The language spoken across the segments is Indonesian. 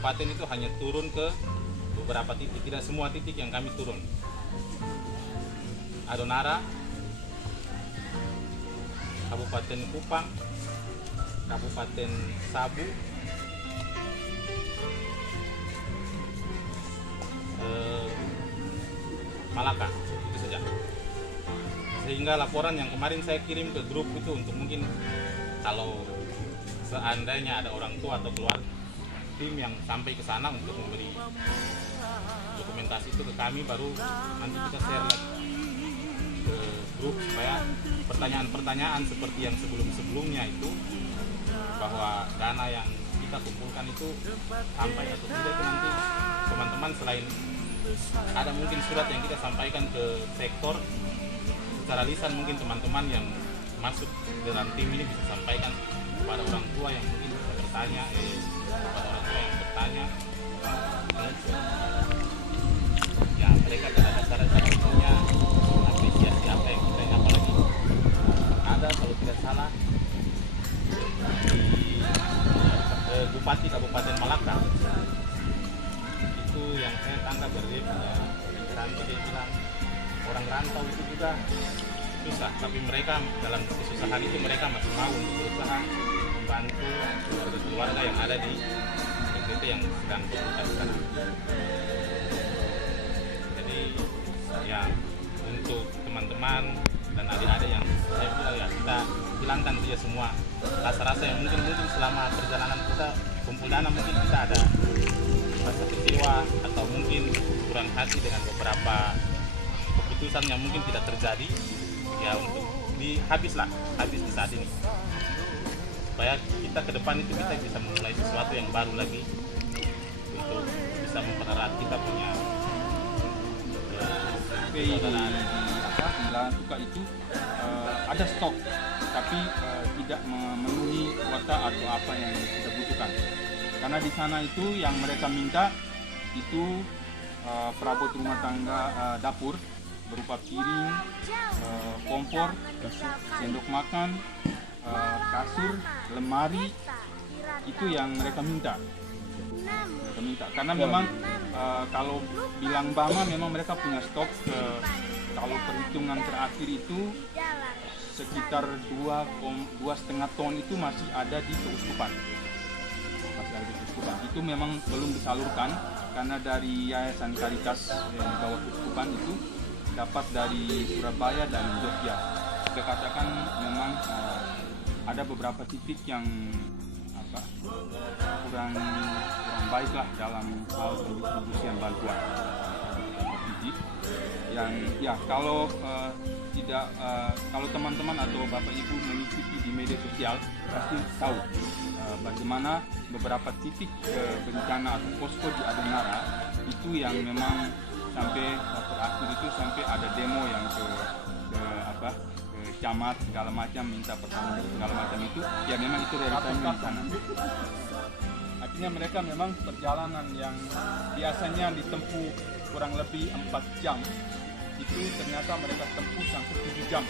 kabupaten itu hanya turun ke beberapa titik, tidak semua titik yang kami turun. Adonara, Kabupaten Kupang, Kabupaten Sabu, Malaka, itu saja. Sehingga laporan yang kemarin saya kirim ke grup itu untuk mungkin kalau seandainya ada orang tua atau keluarga tim yang sampai ke sana untuk memberi dokumentasi itu ke kami, baru nanti kita share lagi ke grup supaya pertanyaan-pertanyaan seperti yang sebelum-sebelumnya itu, bahwa dana yang kita kumpulkan itu sampai atau tidak, itu nanti teman-teman selain ada mungkin surat yang kita sampaikan ke sektor secara lisan, mungkin teman-teman yang masuk dalam tim ini bisa sampaikan kepada orang tua yang mungkin bisa bertanya, kepada orang tua yang bertanya, ya mereka pada dasarnya punya apresiasi apa yang kita ini. Apalagi ada kalau tidak salah di Bupati Kabupaten Malaka itu yang saya tangkap dari rantau, dia bilang orang rantau itu juga susah, tapi mereka dalam kesusahan itu mereka masih mau untuk berusaha membantu keluarga-keluarga yang ada di NTT yang sedang berduka sekarang. Jadi ya untuk teman-teman dan adik-adik yang saya bilang, ya kita hilangkan dia semua rasa-rasa yang mungkin selama perjalanan kita kumpul dana, mungkin kita ada rasa kecewa atau mungkin kurang hati dengan beberapa keputusan yang mungkin tidak terjadi, ya untuk habis di saat ini, supaya kita ke depan itu kita bisa memulai sesuatu yang baru lagi untuk bisa mempererat kita punya di Lahan Tuka itu ada stok, tapi tidak memenuhi kuota atau apa yang kita butuhkan. Karena di sana itu yang mereka minta itu perabot rumah tangga, dapur berupa piring, kompor, sendok makan, kasur, lemari, itu yang mereka minta. Karena memang kalau bilang Bama memang mereka punya stok, kalau perhitungan terakhir itu sekitar 2,5 ton itu masih ada di keuskupan. Itu memang belum disalurkan karena dari Yayasan Caritas yang di bawah keuskupan itu dapat dari Surabaya dan Jogja. Kita katakan memang ada beberapa titik yang kurang baiklah dalam hal pendistribusian bantuan. Titik yang ya kalau kalau teman-teman atau bapak ibu mengikuti di media sosial pasti tahu bagaimana beberapa titik bencana atau posko di Adonara itu yang memang sampai terakhir itu sampai ada demo yang ke camat segala macam, minta pertanggung segala macam, itu ya memang itu realitanya di sana. Artinya mereka memang perjalanan yang biasanya ditempuh kurang lebih 4 jam itu ternyata mereka tempuh sampai 7 jam.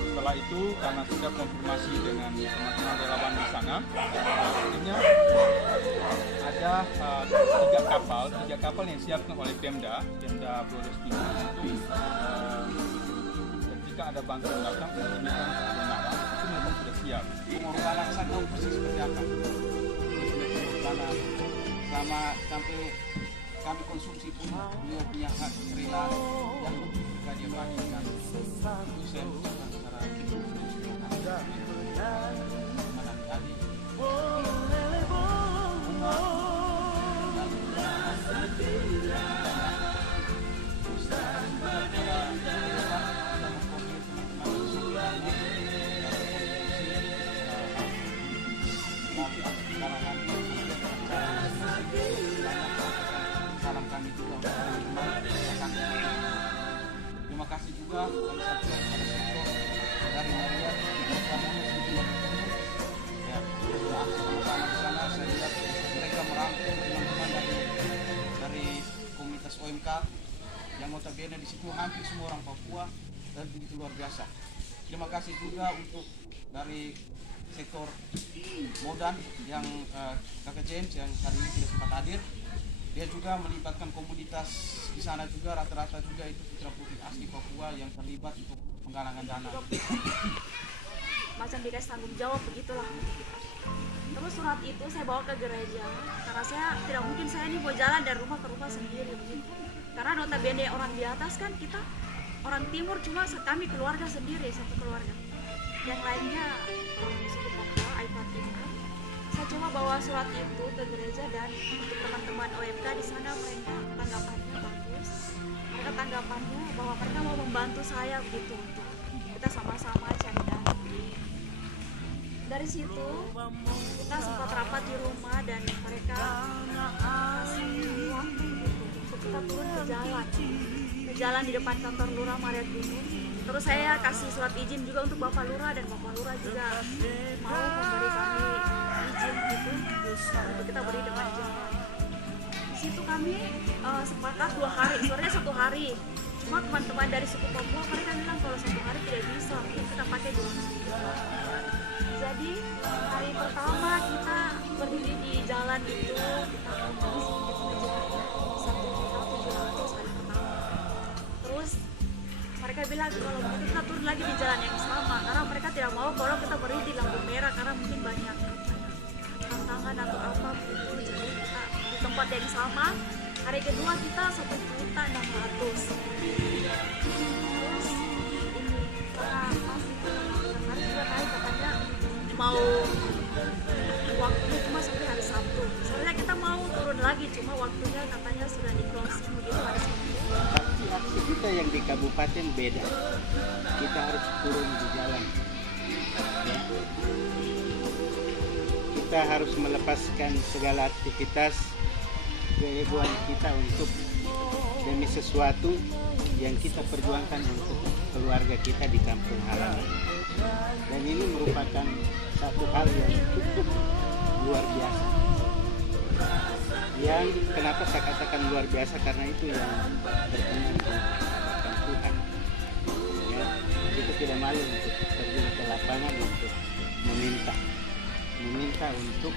Setelah itu karena sudah konfirmasi dengan teman-teman relawan di sana, akhirnya ada 3 kapal yang disiapkan oleh Pemda Flores Timur itu ketika ada bantuan datang untuk Adonara itu memang sudah siap. Pengurusan laksana tahu persis seperti apa. Selama sampai kami konsumsi pun dia punya hak rela yang jika dia bagikan itu saya bukan secara salam kami juga terima kasih juga kami sampaikan pada sektor dari Maria ya sama-sama di sana. Saya lihat mereka merangkul teman-teman dari komunitas OMK yang notabene di situ hampir semua orang Papua dan begitu luar biasa. Terima kasih juga untuk dari sektor Modan yang Kakak James yang hari ini tidak sempat hadir. Dia juga melibatkan komunitas di sana juga, rata-rata juga itu putra putri asli Papua yang terlibat untuk penggalangan dana. Macam dikasih tanggung jawab begitulah. Terus surat itu saya bawa ke gereja karena saya tidak mungkin saya ini mau jalan dari rumah ke rumah sendiri begitu. Karena notabene orang di atas kan kita orang timur, cuma kami keluarga sendiri, satu keluarga. Yang lainnya suku Papua, Aipa Timur. Saya cuma bawa surat itu ke gereja dan untuk teman-teman OMK di sana mereka tanggapannya bagus. Mereka tanggapannya bahwa mereka mau membantu saya begitu untuk kita sama-sama cari dana. Dari situ kita sempat rapat di rumah dan mereka kasih waktu gitu untuk kita turun ke jalan di depan kantor Lurah Maria Gunung. Terus saya kasih surat izin juga untuk Bapak Lurah dan Bapak Lurah juga mau memberi kami izin gitu untuk kita beri depan jalan. Di situ kami sepakat 2 hari, sebenarnya 1 hari. Cuma teman-teman dari suku Papua mereka bilang kalau 1 hari tidak bisa, mungkin kita pakai 2 hari. Jadi hari pertama kita berdiri di jalan itu kita sedikit saja 1.700 hari pertama. Terus mereka bilang kalau begitu kita turun lagi di jalan yang sama karena mereka tidak mau kalau kita berdiri di lampu merah karena mungkin banyak tantangan atau apa begitu. Jadi kita di tempat yang sama. Hari kedua kita 1.600.000. Terus ini karena masih kemarin juga naik katanya mau waktunya cuma sampai hari Sabtu. Sebenarnya kita mau turun lagi cuma waktunya katanya sudah di closing begitu hari Sabtu. Tapi aksi kita yang di kabupaten beda. Kita harus turun di jalan. Ya. Kita harus melepaskan segala aktivitas keegoan kita untuk demi sesuatu yang kita perjuangkan untuk keluarga kita di kampung halaman. Dan ini merupakan satu hal yang cukup luar biasa. Yang kenapa saya katakan luar biasa karena itu yang berkenan dengan Tuhan. Ya, kita tidak malu untuk terjun ke lapangan untuk meminta untuk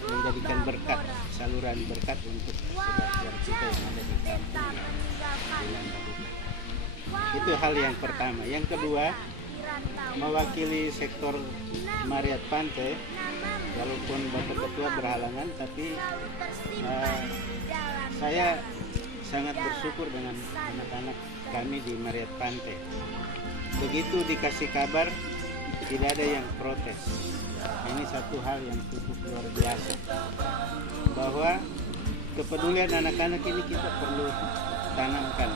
menjadikan berkat, saluran berkat untuk saudara-saudara kita yang ada di kampung yang itu hal yang pertama. Yang kedua, mewakili sektor Mariat Pantai, walaupun Bapak Ketua berhalangan, tapi saya sangat bersyukur dengan anak-anak kami di Mariat Pantai. Begitu dikasih kabar, tidak ada yang protes. Ini satu hal yang cukup luar biasa, bahwa kepedulian anak-anak ini kita perlu tanamkan.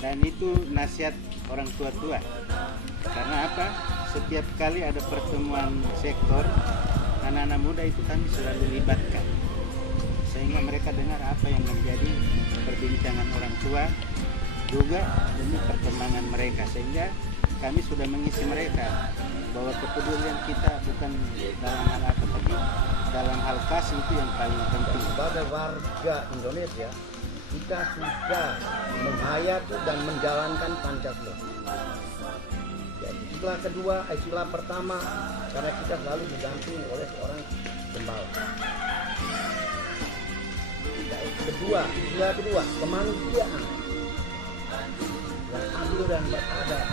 Dan itu nasihat orang tua-tua. Karena apa? Setiap kali ada pertemuan sektor, anak-anak muda itu kami selalu libatkan. Sehingga mereka dengar apa yang menjadi perbincangan orang tua, juga demi perkembangan mereka. Sehingga kami sudah mengisi mereka bahwa kepedulian kita bukan dalam hal apa, tapi dalam hal kasih itu yang paling penting. Sebagai warga Indonesia, kita sudah menghayati dan menjalankan Pancasila. Jadi istilah pertama, karena kita selalu didampingi oleh seorang gembala. Istilah kedua, kemanusiaan yang adil dan beradab.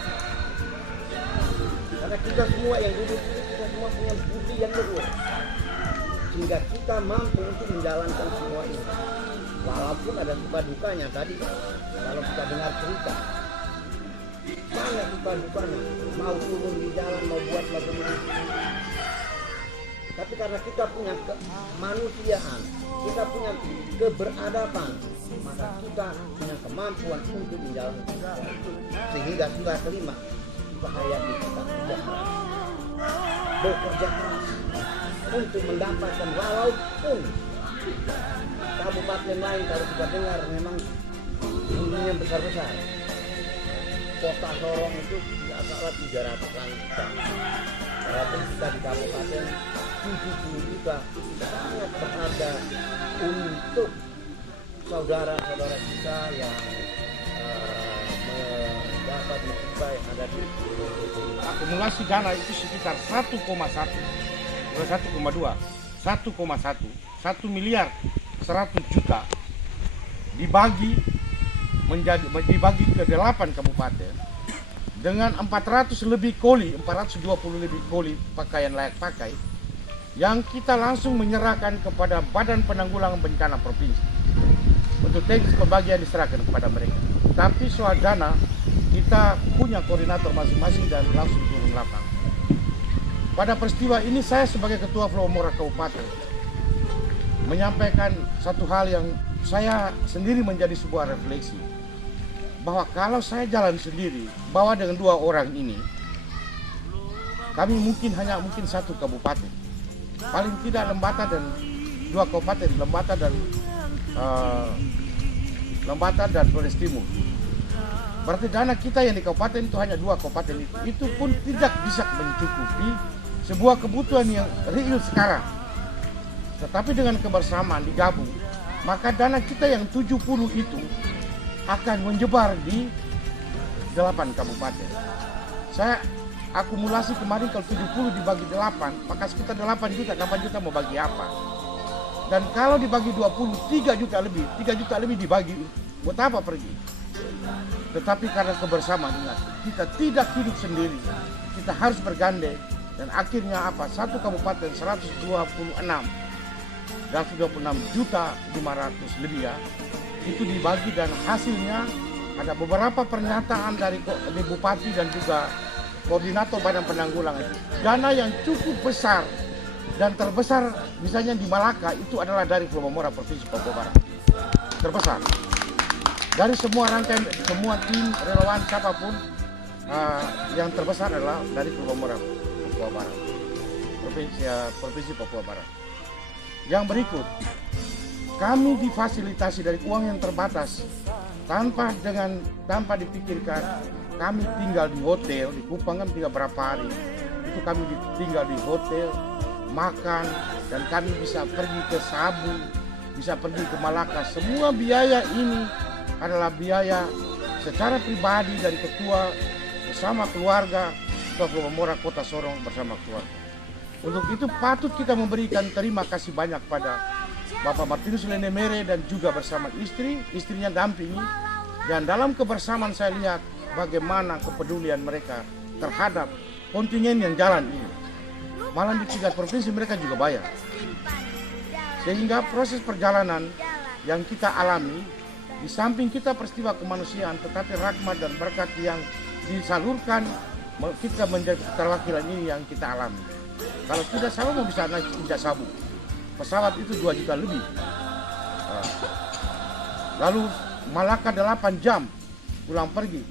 Karena kita semua yang duduk ini, kita semua punya budi yang luhur, sehingga kita mampu untuk menjalankan semua ini. Walaupun ada suka dukanya tadi, kalau kita dengar cerita, banyak suka dukanya, mau turun di jalan, mau buat bagaimana. Tapi karena kita punya kemanusiaan, kita punya keberadaban, maka kita punya kemampuan untuk menjalankan itu. Sehingga istilah kelima, bahaya kita bekerja keras untuk mendapatkan, walaupun kabupaten lain kalau kita dengar memang jumlahnya besar-besar. Kota Sorong itu tidak salah 300-an juta. Walaupun kita di kabupaten 70 juta, sangat berharga untuk saudara-saudara kita yang mendapat musibah yang ada di aku akumulasi dana itu sekitar 1,1, bukan 1,2, 1,1 miliar 100 juta dibagi ke 8 kabupaten dengan 420 lebih koli pakaian layak pakai yang kita langsung menyerahkan kepada Badan Penanggulangan Bencana Provinsi untuk teknis pembagian diserahkan kepada mereka. Tapi soal dana kita punya koordinator masing-masing dan langsung turun lapangan. Pada peristiwa ini saya sebagai Ketua Flow Mora Kabupaten menyampaikan satu hal yang saya sendiri menjadi sebuah refleksi, bahwa kalau saya jalan sendiri bawa dengan 2 orang ini, kami hanya mungkin 1 kabupaten, paling tidak Lembata dan 2 kabupaten, Lembata dan Flores Timur. Berarti dana kita yang di kabupaten itu hanya 2 kabupaten itu pun tidak bisa mencukupi sebuah kebutuhan yang real sekarang. Tetapi dengan kebersamaan digabung, maka dana kita yang 70 itu akan menyebar di 8 kabupaten. Saya akumulasi kemarin kalau 70 dibagi 8, maka sekitar 8 juta mau bagi apa? Dan kalau dibagi 20, 3 juta lebih dibagi, buat apa pergi? Tetapi karena kebersamaan ingat, kita tidak hidup sendiri, kita harus bergandeng. Dan akhirnya apa? 1 kabupaten 126 juta 500 lebih ya, itu dibagi dan hasilnya ada beberapa pernyataan dari Bupati dan juga Koordinator Badan Penanggulangan. Dana yang cukup besar dan terbesar misalnya di Malaka itu adalah dari Flow Mora Provinsi Papua Barat. Terbesar. Dari semua rangkaian, semua tim relawan siapapun yang terbesar adalah dari Flow Mora Papua Barat. Provinsi Papua Barat. Yang berikut, kami difasilitasi dari uang yang terbatas tanpa dipikirkan. Kami tinggal di hotel di Kupang kan 3 berapa hari itu kami tinggal di hotel, makan, dan kami bisa pergi ke Sabu, bisa pergi ke Malaka. Semua biaya ini adalah biaya secara pribadi dari ketua bersama keluarga, Ketua Flow Mora Kota Sorong bersama keluarga. Untuk itu patut kita memberikan terima kasih banyak pada Bapak Martinus Lenemere dan juga bersama istrinya dampingi. Dan dalam kebersamaan saya lihat bagaimana kepedulian mereka terhadap kontingen yang jalan ini. Malah di 3 provinsi mereka juga bayar. Sehingga proses perjalanan yang kita alami, di samping kita peristiwa kemanusiaan, tetapi rahmat dan berkat yang disalurkan kita menjadi perwakilan ini yang kita alami. Kalau tidak salah mau bisa naik injak Sabu. Pesawat itu 2 juta lebih. Lalu Malaka 8 jam pulang pergi.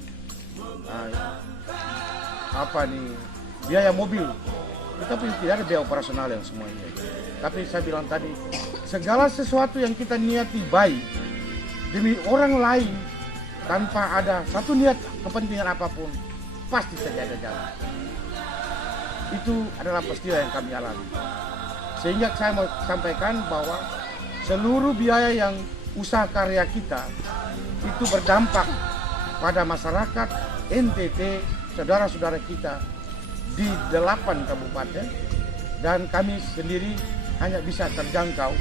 Biaya mobil. Tetapi tidak ada biaya operasional yang semuanya. Tapi saya bilang tadi, segala sesuatu yang kita niati baik demi orang lain tanpa ada satu niat kepentingan apapun, pasti saja ada jalan. Itu adalah peristiwa yang kami alami. Sehingga saya mau sampaikan bahwa seluruh biaya yang usaha karya kita itu berdampak pada masyarakat NTT, saudara-saudara kita di 8 kabupaten, dan kami sendiri hanya bisa terjangkau.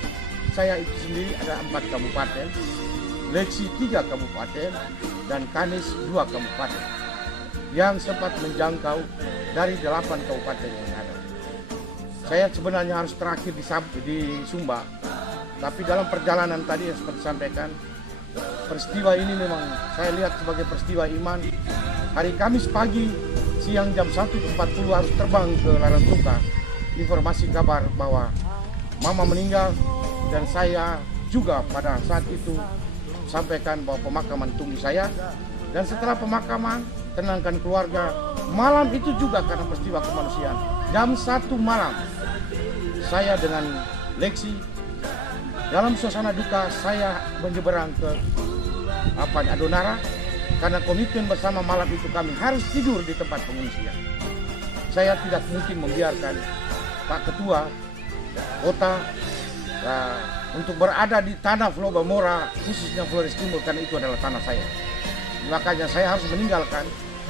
Saya itu sendiri ada 4 kabupaten, Leksi 3 kabupaten, dan Kanis 2 kabupaten yang sempat menjangkau dari 8 kabupaten yang ada. Saya sebenarnya harus terakhir di Sumba, tapi dalam perjalanan tadi yang seperti disampaikan, peristiwa ini memang saya lihat sebagai peristiwa iman. Hari Kamis pagi, siang jam 1.40 harus terbang ke Larantuka, informasi kabar bahwa mama meninggal, dan saya juga pada saat itu sampaikan bahwa pemakaman tunggu saya. Dan setelah pemakaman, tenangkan keluarga. Malam itu juga karena peristiwa kemanusiaan, jam 1 malam, saya dengan Leksi dalam suasana duka saya menyeberang ke Adonara, karena komitmen bersama malam itu kami harus tidur di tempat pengungsian. Saya tidak mungkin membiarkan Pak Ketua Kota untuk berada di tanah Flow Mora, khususnya Flores Timur, karena itu adalah tanah saya. Makanya saya harus meninggalkan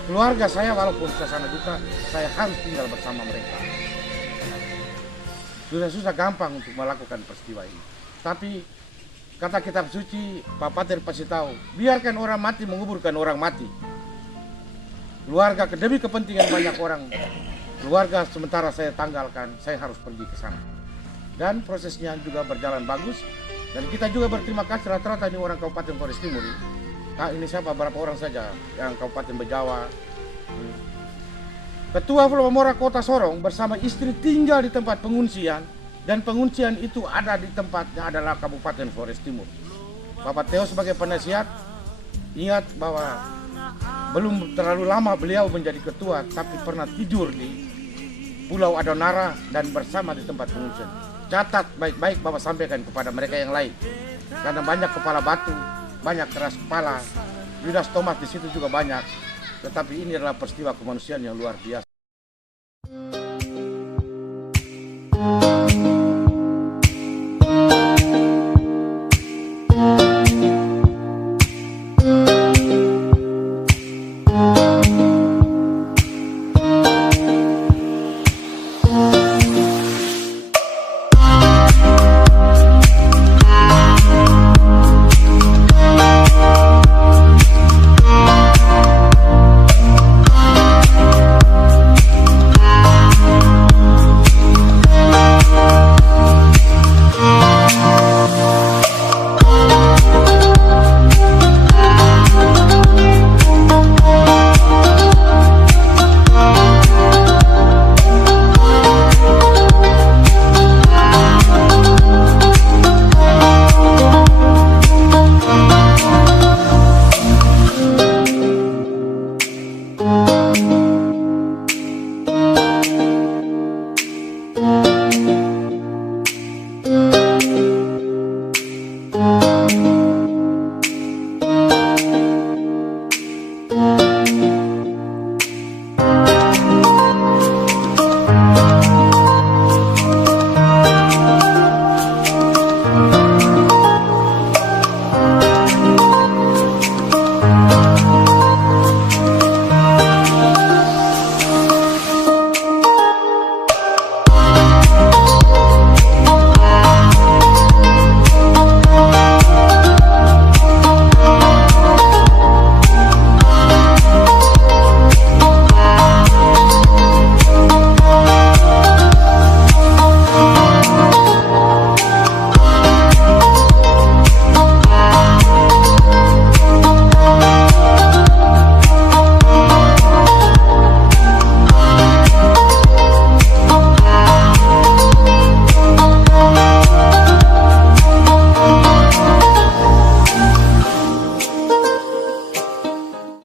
keluarga saya walaupun suasana duka, saya harus tinggal bersama mereka. Susah-susah gampang untuk melakukan peristiwa ini. Tapi kata kitab suci, Pak Pater pasti tahu, biarkan orang mati menguburkan orang mati. Keluarga demi kepentingan banyak orang, keluarga sementara saya tanggalkan, saya harus pergi ke sana. Dan prosesnya juga berjalan bagus. Dan kita juga berterima kasih rata-rata ini orang Kabupaten Flores Timur. Ini siapa beberapa orang saja yang Kabupaten Bejawa. Ketua Flomora Kota Sorong bersama istri tinggal di tempat pengungsian, dan pengungsian itu ada di tempatnya adalah Kabupaten Flores Timur. Bapak Teo sebagai penasihat ingat bahwa belum terlalu lama beliau menjadi ketua, tapi pernah tidur di Pulau Adonara dan bersama di tempat pengungsian. Catat baik-baik Bapak sampaikan kepada mereka yang lain, karena banyak kepala batu, banyak keras kepala, Judas Thomas di situ juga banyak. Tetapi ini adalah peristiwa kemanusiaan yang luar biasa.